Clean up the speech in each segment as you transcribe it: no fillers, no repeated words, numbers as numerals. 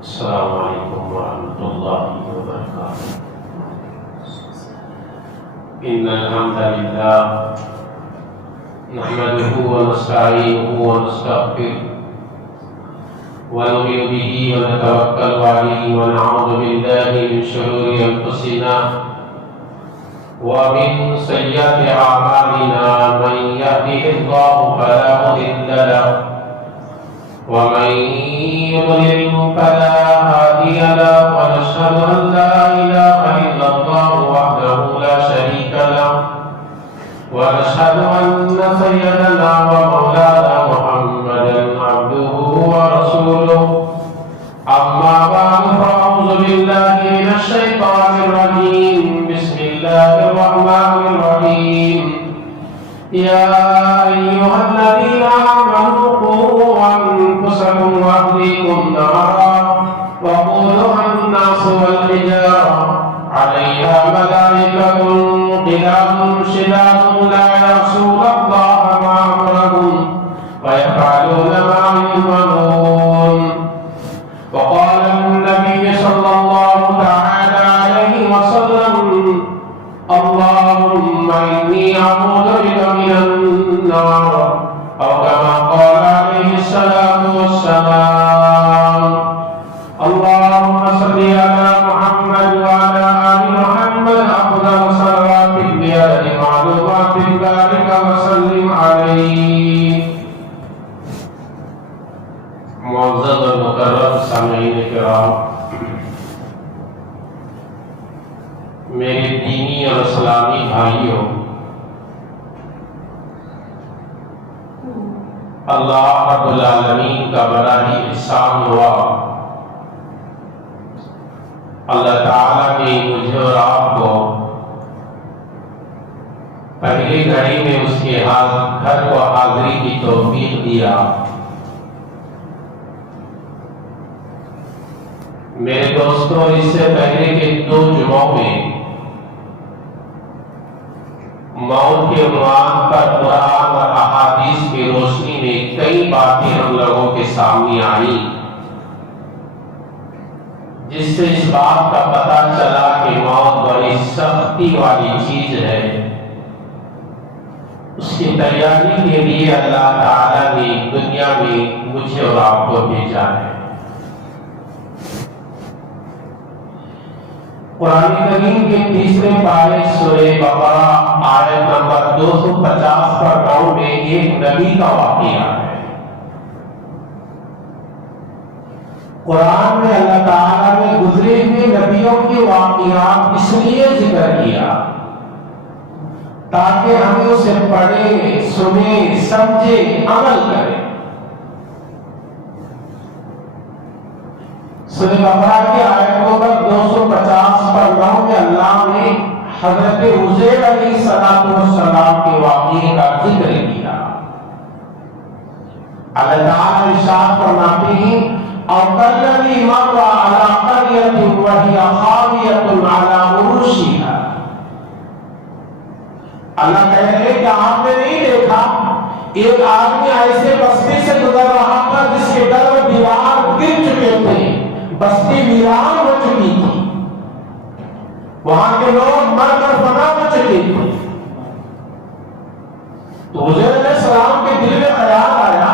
السلام علیکم ورحمۃ اللہ وبرکاتہ۔ ان الحمد للہ نحمده ونستعینه ونستغفره ونؤمن به ونتوکل علیہ ونعوذ باللہ من شرور انفسنا ومن سیئات اعمالنا، من يهده الله فلا مضل له ومن يضلل فلا هادي له، ونشهد أن لا إله إلا الله وحده لا شريك له، ونشهد أن سيدنا ومولانا محمدا عبده ورسوله. أما بعد فأعوذ بالله من الشيطان الرجيم. بسم الله الرحمن الرحيم. يا أيها الذين آمنوا قوا أنفسكم وأهليكم نارا وقودها الناس والحجارة عليها ملائكة غلاظ شداد لا يعصون الله ما أمرهم ويفعلون ما يؤمرون. وقال النبي صلى الله تعالى عليه وسلم: اللهم إني أعوذ بك من النار، أو كما قال عليه الصلاة والسلام. اللهم صل على محمد وعلى آل محمد أفضل صلوات بعدد معلومات بارك وسلم عليه. معزز اور مکرم سامعین کرام، میرے دینی اور اسلامی بھائیوں، اللہ رب العالمین کا بڑا ہی احسان ہوا، اللہ تعالیٰ نے مجھے اور آپ کو پہلی گھڑی میں اس کے گھر کو حاضری کی توفیق دیا. میرے دوستوں، اس سے پہلے کے 2 جمعوں میں موت کے عنوان پر قرآن اور احادیث کی روشنی میں کئی باتیں ہم لوگوں کے سامنے آئی، جس سے اس بات کا پتہ چلا کہ موت بڑی سختی والی چیز ہے. اس کی تیاری کے لیے اللہ تعالیٰ نے دنیا میں مجھے اور آپ کو بھیجا ہے. قرآن کریم کے 3 پارے سورہ بقرہ آیت نمبر 250 پر قوم میں ایک نبی کا واقعہ ہے. قرآن میں اللہ تعالیٰ نے گزرے ہوئے نبیوں کے واقعات اس لیے ذکر کیا تاکہ ہم اسے پڑھیں، سنیں، سمجھیں، عمل کریں. سورہ بقرہ کی آیت نمبر 250 پر 9 میں اللہ نے حضرت عزیر علیہ السلام کے واقعے کا ذکر کیا. اللہ تعالیٰ ارشاد فرماتے ہیں: اور کلذی مر علی قریۃ وہی خاویۃ علی عروشہا. اللہ کہہ رہے ہیں کہ آپ نے نہیں دیکھا ایک آدمی ایسے بستی سے گزر رہا تھا جس کے در و دیوار گر چکے تھے، بستی ویران ہو چکی تھی، وہاں کے لوگ مر کر فنا ہو چکے تھے. تو عزیر علیہ السلام کے دل میں خیال آیا،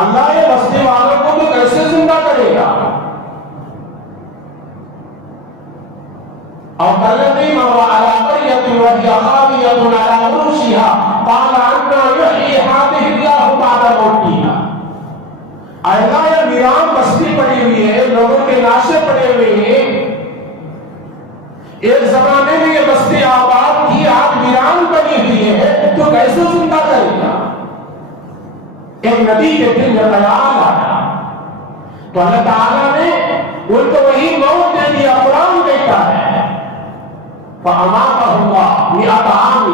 اللہ یہ بستی والوں کو تو کیسے زندہ کرے گا؟ اور کلذی مر علی قریۃ وہی خاویۃ علی عروشہا قال انا یحیی ہذہ اللہ بعد موتہا. اللہ یہ ویران بستی پڑی ہوئی ہے، لوگوں کے لاشیں پڑے ہوئے ہیں، ایک زمانے میں یہ بستی آباد تھی، آج ویران بنی ہوئی ہے، تو کیسے زندہ کرے گا؟ ایک نبی کے دل میں خیال آیا تو اللہ تعالیٰ نے ان کو وہی موت دے دیا. قرآن کہتا ہے فَأَمَاتَهُ اللَّهُ مِئَةَ عَامٍ.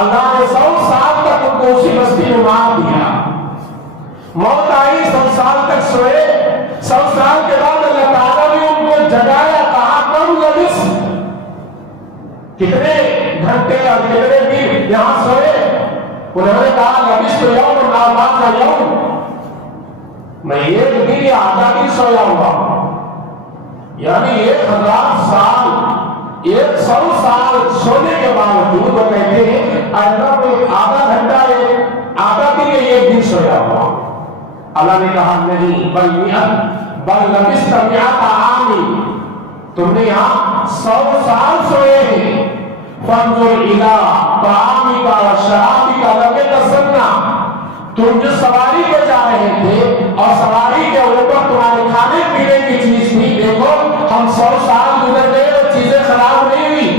اللہ نے 100 سال تک ان کو اسی بستی میں مار دیا. موت آئی، 100 سال تک سوئے. 100 سال کے بعد اللہ تعالیٰ نے ان کو جگایا، کہا کم لبثت، کتنے گھنٹے اور کتنے دن یہاں سوئے؟ انہوں نے کہا لبثت یوم ما بعد یوم، میں ایک دن بھی آدھا بھی سویا ہوا، یعنی 1000 سال 100 سال سونے کے باوجود وہ کہتے ہیں اللہ کو آدھا گھنٹہ آدھا کے لیے 1 دن سویا ہوا۔ اللہ نے کہا نہیں، بل لبثت مئۃ عام، تم نے یہاں 100 سال سوئے ہیں۔ فانظر الی طعامک وشرابک لم یتسنى، تم جو سواری پہ جا رہے تھے اور سواری کے اوپر تمہارے کھانے پینے کی چیز تھی، دیکھو ہم 100 سال گزر گئے اور چیزیں خراب نہیں ہوئی۔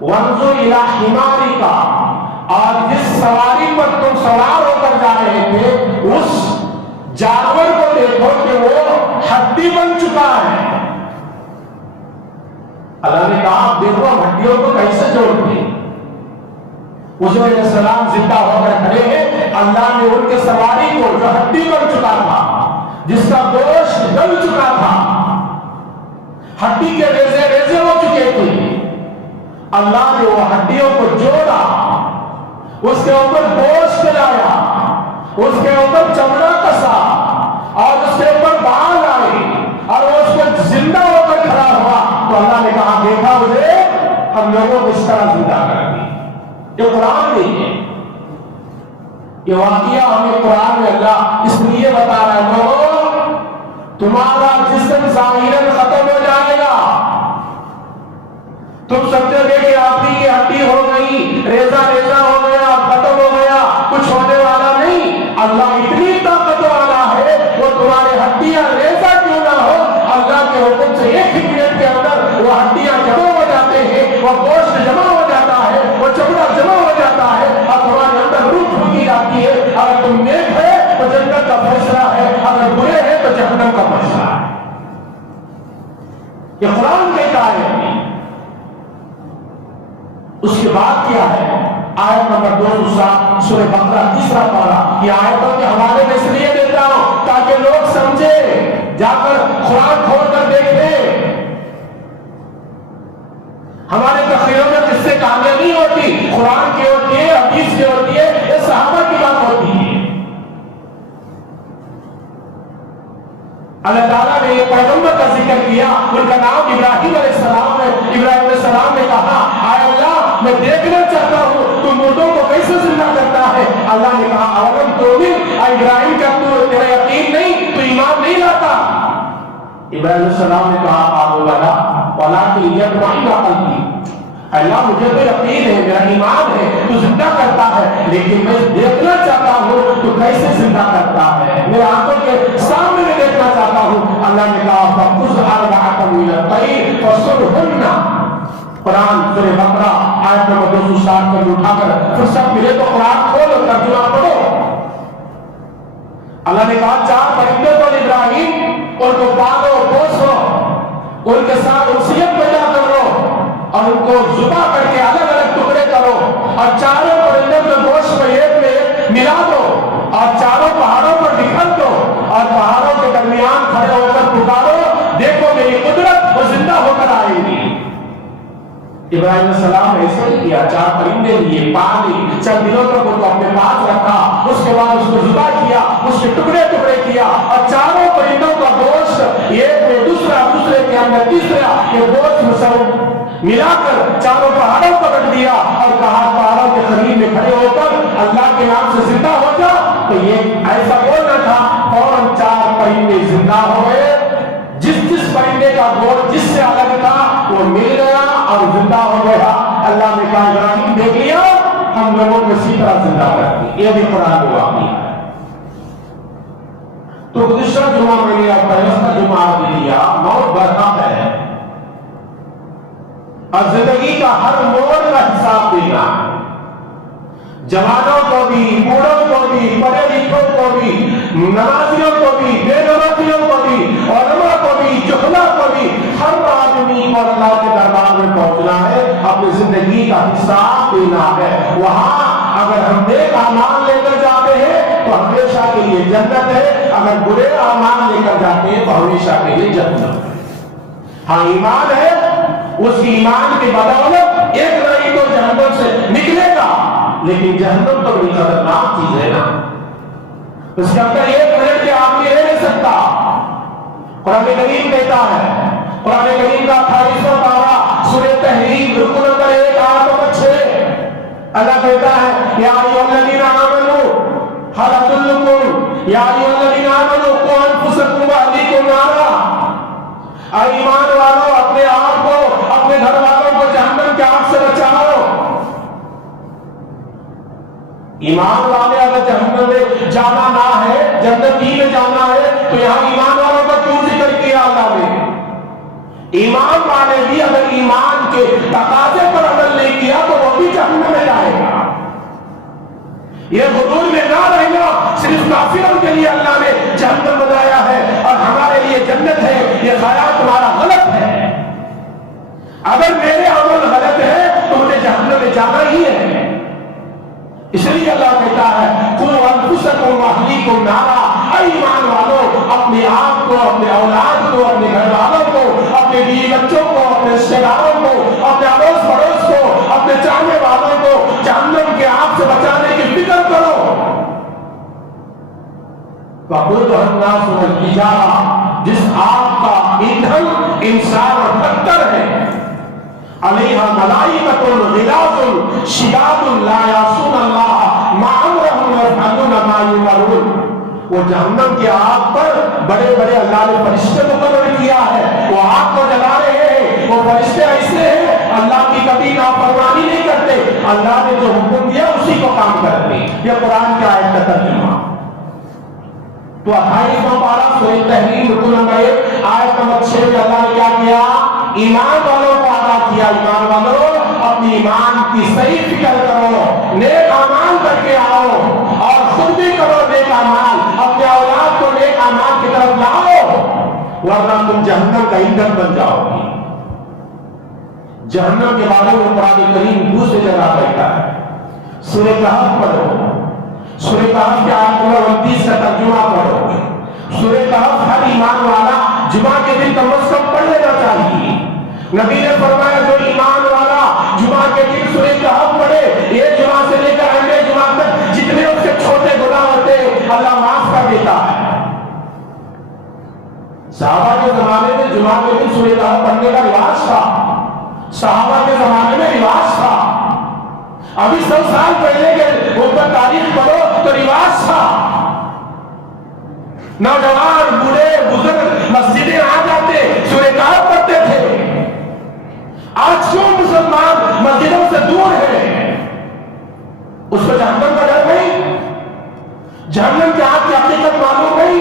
وانظر الی حمارک، اور جس سواری پر تم سوار ہو کر جا رہے تھے اس جانور کو دیکھو کہ وہ ہڈی بن چکا ہے۔ اللہ نے کہا دیکھو ہڈیوں کو کیسے جوڑتے ہیں۔ حضور علیہ السلام زندہ ہو کر کھڑے ہیں، اللہ نے ان کے سواری کو جو ہڈی بن چکا تھا، جس کا گوشت گل چکا تھا، ہڈی کے ریزے ریزے ہو چکے تھے، اللہ نے وہ ہڈیوں کو جوڑا، اس کے اوپر گوشت لایا، اس کے اوپر چمڑا کسا اور اس کے اوپر بال آئے اور وہ اس کو زندہ ہو کر کھڑا ہوا، تو اللہ نے کہا دیکھا مجھے ہم لوگوں کو اس طرح زندہ کر دیا۔ یہ قرآن نہیں ہے، یہ واقعہ ہمیں قرآن میں اللہ اس لیے بتا رہا ہے لوگوں تمہارا جسم ظاہراً ختم ہو جائے گا، تم سمجھو گے کہ آپ کی ہڈی ہو گئی، ریزہ ریزہ ہو گیا، ختم ہو گیا، کچھ ہونے والا نہیں۔ اللہ اتنی طاقت والا ہے، وہ تمہارے ہڈیاں ریزہ کیوں نہ ہو، اللہ کے حکم سے 1 منٹ کے اندر وہ ہڈیاں جمع ہو جاتے ہیں، وہ گوشت جمع ہو جاتا ہے، وہ چمڑا جمع ہو جاتا ہے اور تمہارے اندر روح پھونکی جاتی ہے۔ اگر تم نیک ہے تو جنت کا فیصلہ ہے، اگر برے ہیں تو جہنم کا فیصلہ ہے۔ یہ قرآن کہتا ہے۔ اس کے بعد کیا ہے؟ آیت نمبر 207 سورہ بقرہ 3 پارہ۔ یہ آیتوں کے حوالے میں اس لیے دیتا ہوں تاکہ لوگ سمجھے، جا کر قرآن کھول کر دیکھیں۔ ہمارے تقریروں میں کس سے کہانیاں نہیں ہوتی، قرآن کی ہوتی ہے، حدیث کی ہوتی ہے، یہ صحابہ کی بات ہوتی ہے۔ اللہ تعالیٰ نے یہ پیغمبر کا ذکر کیا، ان کا نام ابراہیم علیہ السلام ہے۔ ابراہیم علیہ السلام نے کہا اے اللہ میں دیکھنا چاہتا ہوں تو مردوں کو کیسے زندہ کرتا ہے۔ اللہ نے کہا اولم تؤمن، اے ابراہیم کا تو تیرا یقین نہیں، تو ایمان نہیں لاتا؟ ابراہیم علیہ السلام نے کہا قالوا بلی ولکن لیطمئن قلبی، اللہ مجھے تو یقین ہے، میرا ایمان ہے تو زندہ کرتا ہے، لیکن میں دیکھنا چاہتا ہوں تو کیسے زندہ کرتا ہے، میرے آنکھوں کے سامنے میں دیکھنا چاہتا ہوں۔ اللہ نے کہا فَخُذْ أَرْبَعَةً مِنَ الطَّيْرِ فَصُرْهُنَّ، قرآن سورہ بقرہ آیت نمبر 207 کو اٹھا کر فرصت ملے تو قرآن کھولو، ترجمہ پڑھو۔ اللہ نے کہا 4 پرندوں کو ابراہیم ان کو پالو پوسو، ان کے ساتھ انسیت پیدا کرو اور ان کو ذبح کر کے الگ الگ ٹکڑے کرو اور چاروں پرندوں کے گوشت کو ایک میں ایک ملا دو اور چاروں پہاڑوں پر بکھر دو اور پہاڑوں کے درمیان کھڑے ہو کر پکارو، دیکھو میری قدرت وہ زندہ ہو کر آئے گی۔ ابراہیم علیہ السلام نے ایسا ہی کیا، 4 پرندے لیے، پانی چند دنوں تک ان کو اپنے پاس رکھا، اس کے بعد اس کو ذبح کیا، اس کے ٹکڑے ٹکڑے کیا اور چاروں پرندوں کا گوشت ایک میں دوسرا، دوسرے کے اندر تیسرا، یہ گوشت ملا کر چاروں پہاڑوں کو رکھ دیا اور کہا پہاڑوں کے قریب میں کھڑے ہو کر اللہ کے نام سے زندہ ہو جا۔ تو یہ ایسا بولنا تھا، فوراً 4 پرندے زندہ ہو گئے، جس پرندے کا گوشت جس سے الگ تھا وہ مل گیا اور زندہ ہو گیا۔ اللہ نے کہا ابراہیم دیکھ لیا، ہم لوگوں کو اسی طرح زندہ کر دی۔ یہ بھی قرآن میں واقعہ ہے۔ تو گزشتہ جمعہ میں لیا، پہلے جمعہ میں لیا، موت برحق ہے اور زندگی کا ہر موڑ کا حساب دینا، جوانوں کو بھی، بوڑھوں کو بھی، پڑھے لکھوں کو بھی، نمازیوں کو بھی، بے نمازیوں کو بھی، علماء کو بھی، جہلا کو بھی، ہر آدمی کو اللہ کے دربار میں پہنچنا ہے، اپنی زندگی کا حساب دینا ہے۔ وہاں اگر ہم نیک اعمال لے کر جاتے ہیں تو ہمیشہ کے لیے جنت ہے، اگر برے اعمال لے کر جاتے ہیں تو ہمیشہ کے لیے جہنم ہے۔ ہاں ایمان ہے، اس کی ایمان کی بدولت ایک نہیں تو جہنم سے نکلے گا، لیکن جہنم تو بڑی خطرناک چیز ہے نا، اس کے اندر 1 منٹ کے آدمی رہنے سکتا. قرآن کریم کہتا ہے، قرآن کریم کا 28واں پارہ سورہ تحریم رکو نمبر 1 آیت نمبر 6، اللہ کہتا ہے یا ایھا الذین آمنوا ھل ادلکم یا ایھا الذین آمنوا قوا انفسکم واہلیکم نارا. اے ایمان والو اپنے آپ کو اپنے گھر والوں کو جہنم کی آگ سے بچاؤ. ایمان والے اگر جہنم میں جانا نہ ہے، جنت ہی میں جانا ہے، تو یہاں ایمان والوں کا کیوں ذکر کیا اللہ نے؟ ایمان والے بھی اگر ایمان کے تقاضے پر عمل نہیں کیا تو وہ بھی جہنم میں جائے گا. یہ غرور میں نہ رہنا، صرف کافروں کے لیے اللہ نے جہنم بنایا ہے اور ہمارے لیے جنت ہے، یہ خیال تمہارا غلط ہے. اگر میرے عمل غلط ہے تو مجھے جہنم میں جانا ہی ہے. اس لیے اللہ کہتا ہے قوا انفسکم واہلیکم نارا. اے ایمان والو اپنے آپ کو، اپنے اولاد کو، اپنے گھر والوں کو، اپنے بیوی بچوں کو، اپنے رشتے داروں کو، اپنے اڑوس پڑوس کو، اپنے چاہنے والوں کو جہنم کے آگ سے بچانے کی فکر کرو. وقودھا الناس والحجارہ، جس آگ کا ایندھن انسان اور پتھر ہے. علیہا ملائکۃ غلاظ شداد لا یعصون اللہ ما امرهم ویفعلون ما یؤمرون. وہ جہنم کی آگ پر بڑے بڑے اللہ نے فرشتے مقرر کیا ہے، وہ آگ کو جلا رہے ہیں. وہ فرشتے ایسے ہیں اللہ کی کبھی نافرمانی نہیں کرتے، اللہ نے جو حکم دیا اسی کو کام کرتے ہیں. یہ قرآن کی آیت کا ترجمہ. تو 28واں پارہ سورہ تحریم رکو نمبر 1 آیت نمبر 6 میں اللہ نے کیا کیا؟ ایمان والوں کو آگاہ کیا. ایمان والوں اپنی ایمان کی صحیح فکر کرو، نیک اعمال کر کے آؤ اور خود بھی کرو نیک اعمال، اپنے اولاد کو نیک اعمال کی طرف لاؤ، ورنہ تم جہنم کا ایندھن بن جاؤ گی. جہنم کے بارے میں قرآن کریم دوسری جگہ کہتا ہے. سورہ کہف پڑھو، سورہ کہف کے آیت نمبر 29 کا ترجمہ پڑھو. سورہ کہف ہر ایمان والا جمعہ کے دن کم از کم پڑھ لینا چاہیے. نبی نے فرمایا جو ایمان والا جمعہ کے دن سورہ کہف پڑھے، ایک جمعہ سے لے کر اگلے جمعہ تک جتنے اس کے چھوٹے گناہ ہوتے اللہ معاف کر دیتا ہے. صحابہ کے زمانے میں جمعہ کے دن سورہ کہف پڑھنے کا رواج تھا. صحابہ کے زمانے میں رواج تھا. ابھی 100 سال پہلے کے اوپر تاریخ پڑھو تو رواج تھا. نوجوان بوڑھے بزرگ مسجدیں آ جاتے سورہ کہف پڑھتے تھے. آج کیوں مسلمان مسجدوں سے دور ہے؟ اس کو جہنم کا ڈر نہیں، جہنم کی آگ کی حقیقت معلوم نہیں.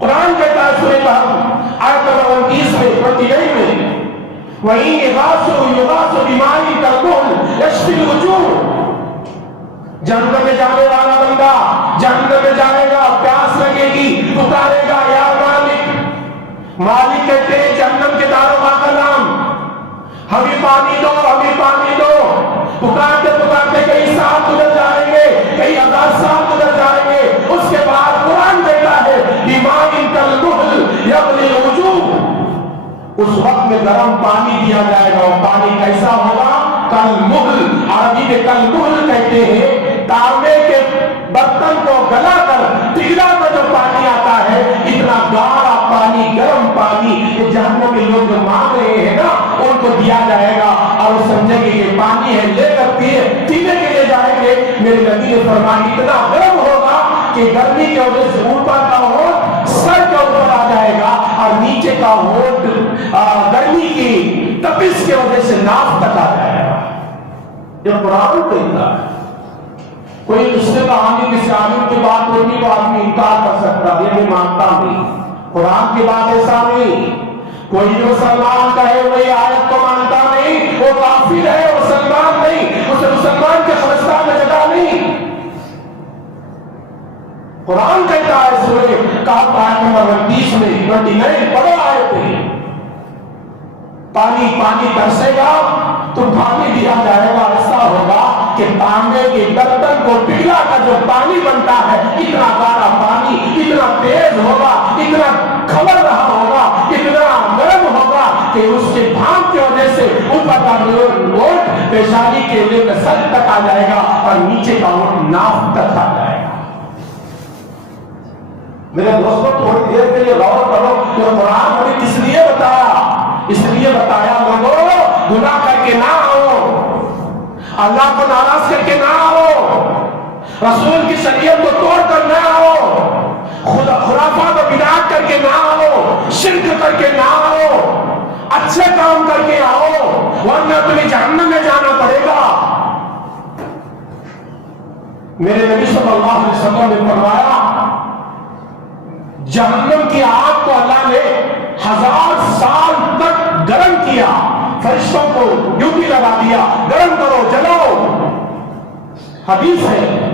قرآن کہتا ہے سورہ کہف آیت نمبر 29 میں 29 میں وَإِنْ يُغَاثُ بِمَاءٍ كَالْمُهْلِ يَشْفِي الْوُجُوهَ. جہنم میں جانے والا بندہ جہنم میں جائے گا، پیاس لگے گی، پکارے گا یا مالک. مالک کہتے ہیں جہنم کے داروغہ کا نام، ہمیں پانی دو، ہمیں پانی دو. پکارتے پکارتے کئی سال گزر جائیں گے، کئی ہزار سال گزر جائیں گے. اس کے بعد قرآن کہتا ہے بِمَاءٍ كَالْمُهْلِ يَغْلِي الْوُجُوهَ. اس وقت میں گرم پانی دیا جائے گا. وہ پانی کیسا ہوگا؟ کالمہل. عربی میں کالمہل کہتے ہیں تانبے کے برتن کو گلا کر پگھلا کر جو پانی آتا ہے، اتنا گاڑا پانی، گرم پانی. یہ جہنم کے لوگ جو مانگ رہے ہیں نا ان کو دیا جائے گا اور وہ سمجھیں گے کہ پانی ہے، لے کر پینے کے لیے جائیں گے. میرے نبی نے فرمایا اتنا گرم ہوگا کہ گرمی کی وجہ سے اوپر کا ہونٹ سر کے اوپر آ جائے گا اور نیچے کا ہونٹ گرمی کی تپش کی وجہ سے ناف تک آ جائے گا. یہ قرآن کہتا ہے. کوئی رشتے کہانی کسی عالم کی بات ہوگی تو آدمی انکار کر سکتا ہے، یہ میں مانتا نہیں. قرآن کی بات ایسا نہیں. کوئی جو مسلمان کہے وہی آیت کو مانتا نہیں، وہ کافر ہے، وہ مسلمان نہیں، اسے مسلمان کے خرستان میں جگہ نہیں. قرآن کہتا ہے سورہ کہف آیت نمبر 29 میں 29 پڑھو آیت ہے. پانی پانی ترسے گا تو پانی دیا جائے گا. ایسا ہوگا کہ تانبے کے برتن کو پگھلا کر جو پانی بنتا ہے اتنا گاڑا پانی، اتنا تیز ہوگا، اتنا کھول رہا ہوگا، اتنا گرم ہوگا کہ اس کے بھاپ کی وجہ سے اوپر کا ووٹ پیشانی کے لے کر سر تک آ جائے گا اور نیچے کا ووٹ ناف تک آ جائے گا. میرے دوستوں تھوڑی دیر کے لیے غور کرو کہ قرآن ہمیں کس لیے بتایا؟ اس لیے بتایا لوگوں گناہ کر کے نہ آؤ، اللہ کو ناراض کر کے نہ آؤ، رسول کی شریعت کو توڑ کر نہ آؤ، خرافات و بدعات کر کے نہ آؤ، شرک کر کے نہ آؤ، اچھے کام کر کے آؤ، ورنہ تمہیں جہنم میں جانا پڑے گا۔ میرے نبی صلی اللہ علیہ وسلم نے فرمایا جہنم کی آگ کو اللہ نے 1000 سال تک گرم کیا، فرشتوں کو ڈیوٹی لگا دیا، گرم کرو جلاؤ۔ حدیث ہے،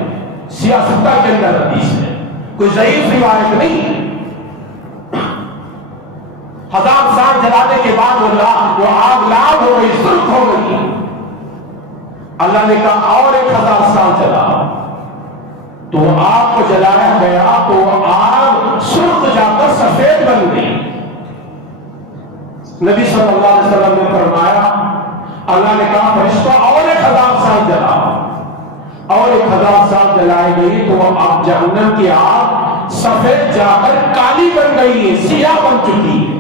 سیاستہ کے اندر حدیث ہے، کوئی ضعیف روایت نہیں۔ 1000 سال جلانے کے بعد وہ آگ لال ہو گئی، سرخ ہو گئی۔ اللہ نے کہا اور 1000 سال جلا، تو آگ کو جلایا گیا تو آگ سرخ جا کر سفید بن گئی۔ نبی صلی اللہ علیہ وسلم نے فرمایا، اللہ نے کہا فرشتہ اور 1000 سال جلا، اور 1000 سال جلائی گئی تو اب جہنم کی آگ سفید جا کر کالی بن گئی ہے، سیاہ بن چکی ہے۔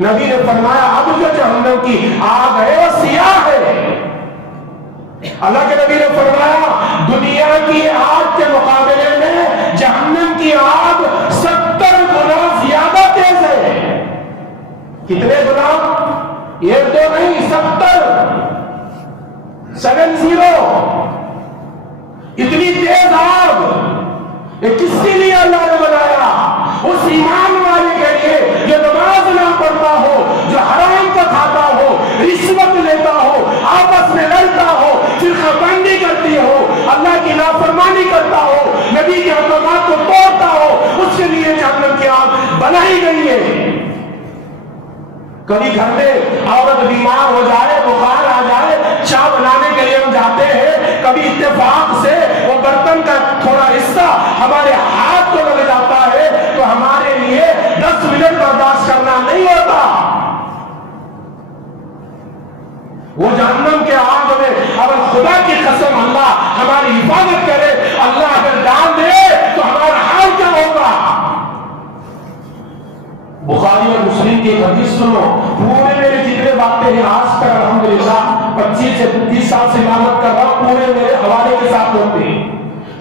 نبی نے فرمایا اب جو جہنم کی آگ ہے وہ سیاہ ہے۔ اللہ کے نبی نے فرمایا دنیا کی آگ کے مقابلے میں جہنم کی آگ 70 گنا زیادہ تیز ہے۔ کتنے گنا؟ 1 2 نہیں، 70 اتنی تیز آگ۔ یہ کس کے لیے اللہ نے بنایا؟ اس ایمان والے کے لیے جو نماز نہ پڑھتا ہو، جو حرام کا کھاتا ہو، رشوت لیتا ہو، آپس میں لڑتا ہو، فرقہ بندی کرتی ہو، اللہ کی نافرمانی کرتا ہو، نبی کے احکامات کو توڑتا ہو، اس کے لیے جہنم کی آگ بنائی گئی ہے۔ کبھی گھر میں عورت بیمار ہو جائے، بخار آ جائے، چائے بنانے کے لیے ہم جاتے ہیں، کبھی اتفاق سے وہ برتن کا تھوڑا حصہ ہمارے ہاتھ کو لگ جاتا ہے تو ہمارے لیے 10 منٹ برداشت کرنا نہیں ہوتا۔ وہ جہنم کے آگ میں اگر خدا کی قسم اللہ ہماری حفاظت کرے، اللہ اگر ڈال دے تو ہمارا حال کیا ہوگا؟ بخاری اور مسلم کی ایک حدیث سنو، پورے میرے جتنے باتیں ہیں آج تک الحمدللہ 25 سے 30 سال سے محنت کر رہا ہوں، پورے میرے حوالے کے ساتھ ہوتے ہیں۔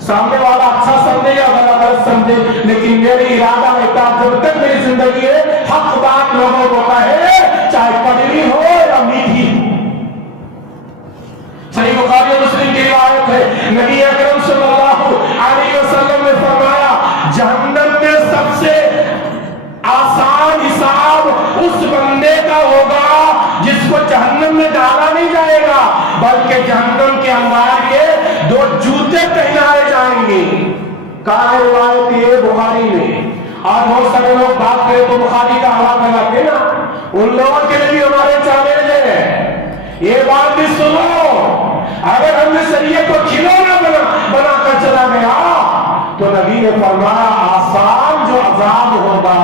سامنے والا اچھا سمجھے یا غلط سمجھے، لیکن میرے ارادہ ہوتا جب تک میری زندگی ہے حق بات لوگوں کو کہے، چاہے کڑوی ہو یا میٹھی ہو۔ صحیح بخاری اور مسلم کی روایت ہے، نبی اکرم صلی اللہ علیہ وسلم نے فرمایا جہنم میں سب سے آسان حساب اس بندے کا ہوگا جس کو جہنم میں ڈالا نہیں جائے گا، بلکہ جہنم کے اندر کے 2 جوتے پہنائے جائیں گے۔ کہاں روایت یہ بخاری میں؟ آج بہت سارے لوگ بات کریں تو بخاری کا حوالہ لگاتے نا، ان لوگوں کے لیے بھی ہمارے چیلنج ہے، یہ بات بھی سنو، اگر ہم نے شریعت کو کھلونا بنا کر چلا گیا تو نبی نے فرمایا آسان جو عذاب ہوگا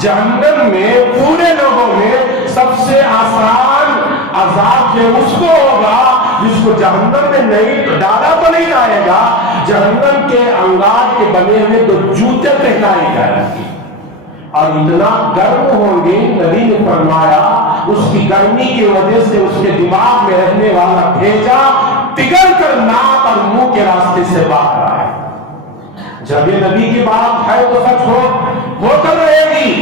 جہنم میں پورے لوگوں میں سب سے آسان عذاب جو اس کو ہوگا جس کو جہنم میں نہیں ڈالا تو نہیں جائے گا، جہنم کے انگار کے بنے ہوئے 2 جوتے پہنائے جائیں گے اور اتنا گرم ہوں گے۔ نبی نے فرمایا اس کی گرمی کی وجہ سے اس کے دماغ میں رہنے والا بھیجا پگھل کر ناک اور منہ کے راستے سے باہر آئے۔ جب یہ نبی کی بات ہے تو سچ ہو کر رہے گی،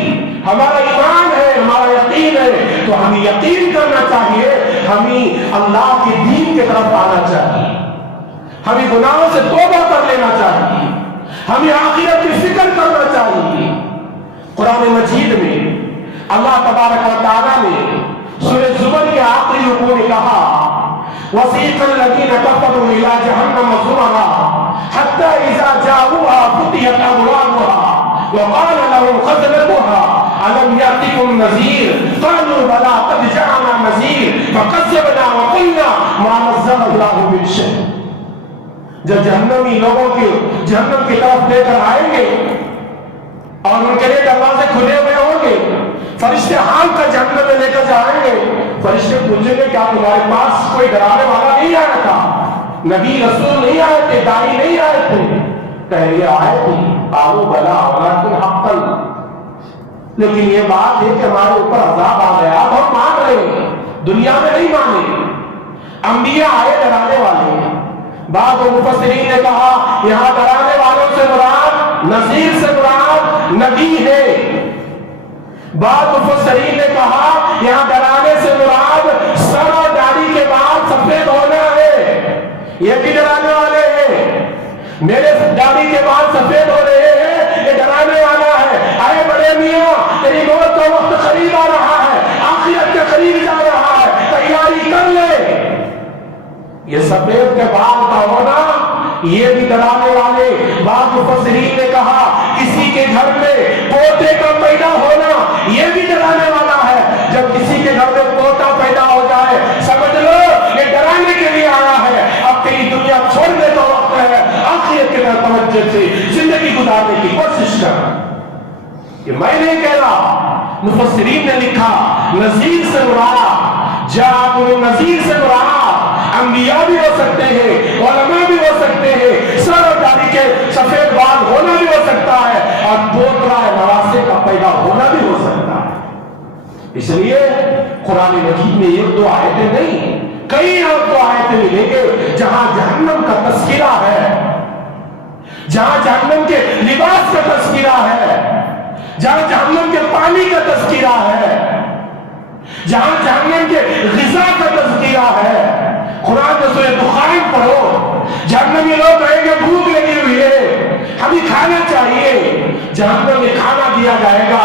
ہمارا ایمان ہے، ہمارا یقین ہے، تو ہمیں یقین کرنا چاہیے، ہمیں اللہ کے دین کی طرف آنا چاہیے، ہمیں گناہوں سے توبہ کر لینا چاہیے، ہمیں آخرت کی فکر کرنا چاہیے۔ قرآن مجید میں اللہ تبارک و تعالیٰ نے سورہ زمر کے آخری رکوع میں کہا وَسِيقَ الَّذِينَ كَفَرُوا إِلَى جَهَنَّمَ زُمَرًا حَتَّى إِذَا جَاءُوهَا فُتِحَتْ أَبْوَابُهَا وَقَالَ لَهُمْ خَزَنَتُهَا أَلَمْ يَأْتِكُمْ نَذِيرٌ قَالُوا بَلَىٰ قَدْ جَاءَنَا نَذِيرٌ فَكَذَّبْنَا وَقُلْنَا مَا نَزَّلَ اللَّهُ مِن شَيْءٍ۔ جب جہنمی لوگوں کی جہنم کی طرف لے کر آئیں گے اور ان کے لیے دروازے کھلے ہوئے ہوں گے، فرشتے حال کا جہنم میں لے کر جائیں گے، فرشتے پوچھیں گے کیا تمہارے پاس کوئی ڈرانے والا نہیں آیا تھا؟ نبی رسول نہیں آئے تھے، داعی نہیں آئے تھے؟ کہیں گے آئے تھے، قالوا بلا ولكن حقا، لیکن یہ بات ہے کہ ہمارے اوپر عذاب آ گیا تو ہم مان رہے ہیں، دنیا میں نہیں مانے۔ انبیاء آئے ڈرانے والے، بعض مفسرین نے کہا یہاں ڈرانے والوں سے مراد نذیر سے مراد نبی ہے، بعض مفسرین نے کہا یہاں ڈرانے سے مراد سر اور داڑھی کے بعد سفید ہونا ہے، یہ بھی ڈرانے والے ہیں۔ میرے داڑھی کے بعد سفید ہو رہے ہیں، یہ ڈرانے والا ہے۔ آئے بڑے میاں، تیری موت کا وقت قریب آ رہا ہے، آخرت کے قریب جا رہا ہے، تیاری کر لے۔ یہ سفید کے بعد کا ہونا یہ بھی ڈرانے والے۔ بعض مفسرین نے کہا کسی کے گھر میں پوتے کا پیدا ہونا یہ بھی ڈرانے والا ہے۔ جب کسی کے گھر میں پوتا پیدا ہو جائے سمجھ لو یہ ڈرانے کے لیے آیا ہے، اب تیری دنیا چھوڑنے کا وقت ہے، آخرت کے توجہ سے زندگی گزارنے کی کوشش کر۔ یہ میں نہیں کہہ رہا، مفسرین نے لکھا نذیر سے مراد جاءکم نذیر سے مراد انبیاء بھی ہو سکتے ہیں، علماء بھی ہو سکتے ہیں، سر اور داڑھی کے سفید بال ہونا بھی ہو سکتا ہے، اور پوترا نواسے کا پیدا ہونا بھی ہو سکتا ہے۔ اس لیے قرآن مجید میں ایک دو آیتیں نہیں، کئی اور دو آیتیں ملیں گے جہاں جہنم کا تذکرہ ہے، جہاں جہنم کے لباس کا تذکرہ ہے، جہاں جہنم کے پانی کا تذکرہ ہے، جہاں جہنم کے غذا کا تذکرہ ہے۔ قرآن میں سورہ دخان پڑھو، جہنمی لوگ کہیں گے بھوک لگی ہوئی ہے، ہمیں کھانا چاہیے، جہنم میں کھانا دیا جائے گا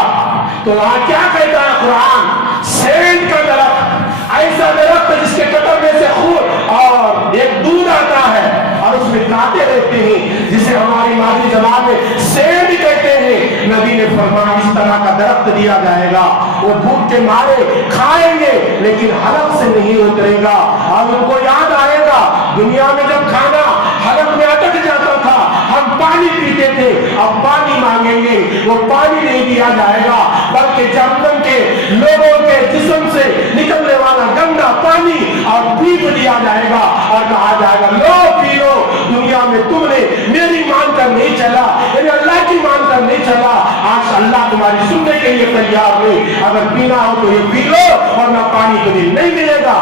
تو وہاں کیا کہتا ہے قرآن؟ سینڈ کا درخت، ایسا درخت جس کے قطر میں سے خون اور ایک دودھ آتا ہے اور اس میں کانٹے رہتے ہیں، جسے ہماری مادری زبان میں سینڈ کہتے ہیں۔ نبی نے فرمایا اس طرح کا درخت دیا جائے گا، وہ بھوک کے مارے کھائیں گے لیکن حلق سے نہیں اترے گا، اور ان کو یاد آئے گا دنیا میں جب کھانا حلق میں اٹک جاتا تھا ہم پانی پیتے تھے، اب پانی مانگیں گے وہ پانی نہیں دیا جائے گا، بلکہ جہنم کے لوگوں کے جسم سے نکلنے والا گندا پانی اور پیپ دیا جائے گا اور کہا جائے گا لو پی لو، دنیا میں تم نے میری مان کر نہیں چلا، یعنی اللہ کی مان کر نہیں چلا، آج اللہ تمہاری سننے کے لیے تیار نہیں، اگر پینا ہو تو یہ پی لو ورنہ پانی تمہیں نہیں ملے گا۔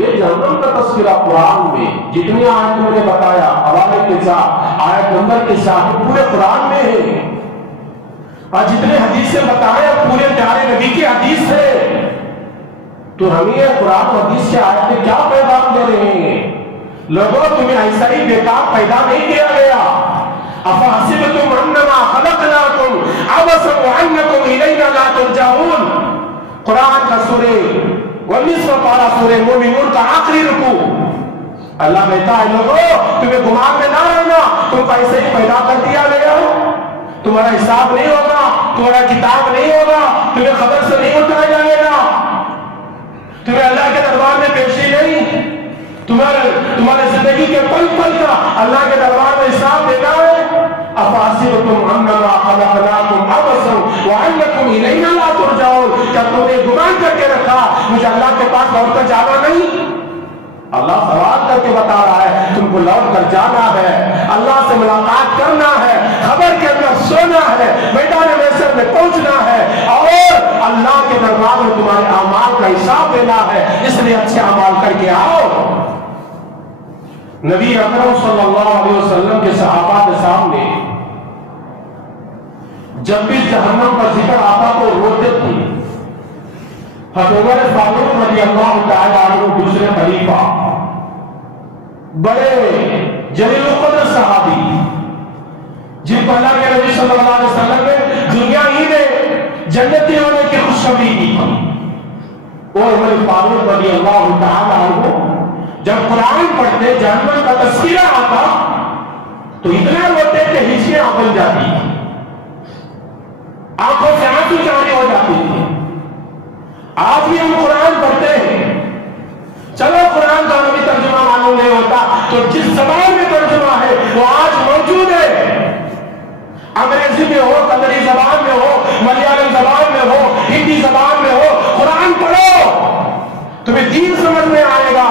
یہ جہنم کا تذکرہ قرآن میں جتنی آیت میں نے بتایا حوالے کے ساتھ آیت نمبر کے ساتھ پورے قرآن میں ہے، اور جتنے حدیثیں بتائے پورے پیارے نبی کی حدیث ہے، تو ہمیں یہ قرآن و حدیث کے آیت میں کیا پیغام دے رہے ہیں؟ لوگوں تمہیں ایسا ہی بیکار پیدا نہیں کیا گیا، افحسبتم انما خلقناکم عبثا وانکم الینا لا ترجعون۔ قرآن کا سورہ 19واں پارہ سورہ مومنون کا آخری رکوع، اللہ کہتا ہے لوگوں تمہیں گمان میں نہ رہنا، تم کو ایسے ہی پیدا کر دیا گیا، تمہارا حساب نہیں ہوگا، تمہارا کتاب نہیں ہوگا، تمہیں خبر سے نہیں اٹھایا جائے گا، تمہیں اللہ کے دربار میں پیشی نہیں، تمہارے زندگی کے پل پل کا اللہ کے دربار میں حساب دینا ہے۔ افحسبتم انما خلقناکم عبثا وانکم الینا لا ترجعون، کیا تم نے گمان کر کے رکھا مجھے اللہ کے پاس لوٹ کر جانا نہیں؟ اللہ سوال کر کے بتا رہا ہے تم کو لوٹ کر جانا ہے، اللہ سے ملاقات کرنا ہے، خبر کے اندر سونا ہے، میدان محشر میں پہنچنا ہے، اور اللہ کے دربار میں تمہارے اعمال کا حساب دینا ہے، اس لیے اچھے اعمال کر کے آؤ۔ نبی اکرم صلی اللہ علیہ وسلم کے صحابہ کے سامنے جب بھی جہنم کا ذکر آتا تو روتے تھے۔ حضرت عمر فاروق رضی اللہ تعالیٰ عنہ دوسرے خلیفہ، بڑے جلیل القدر صحابی جن کو اللہ کے نبی صلی اللہ علیہ وسلم نے دنیا ہی میں جنتی ہونے کی خوشخبری دی تھی، وہ عمر فاروق رضی اللہ تعالیٰ عنہ جب قرآن پڑھتے جہنم کا تذکرہ آتا تو اتنا روتے کہ ہنسیاں بن جاتی تھی، آنکھوں سے آنسو جاری ہو جاتی تھی۔ آج بھی ہم قرآن پڑھتے ہیں، چلو قرآن کا نبی ترجمہ معلوم نہیں ہوتا تو جس زبان میں ترجمہ ہے وہ آج موجود ہے، انگریزی میں ہو، کنڑی زبان میں ہو، ملیالم زبان میں ہو، ہندی زبان میں ہو، قرآن پڑھو، تمہیں دین سمجھ میں آئے گا،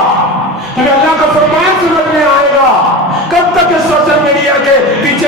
تمہیں اللہ کا فرمان سمجھ میں آئے گا۔ کب تک اس سوشل میڈیا کے پیچھے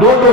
2-2,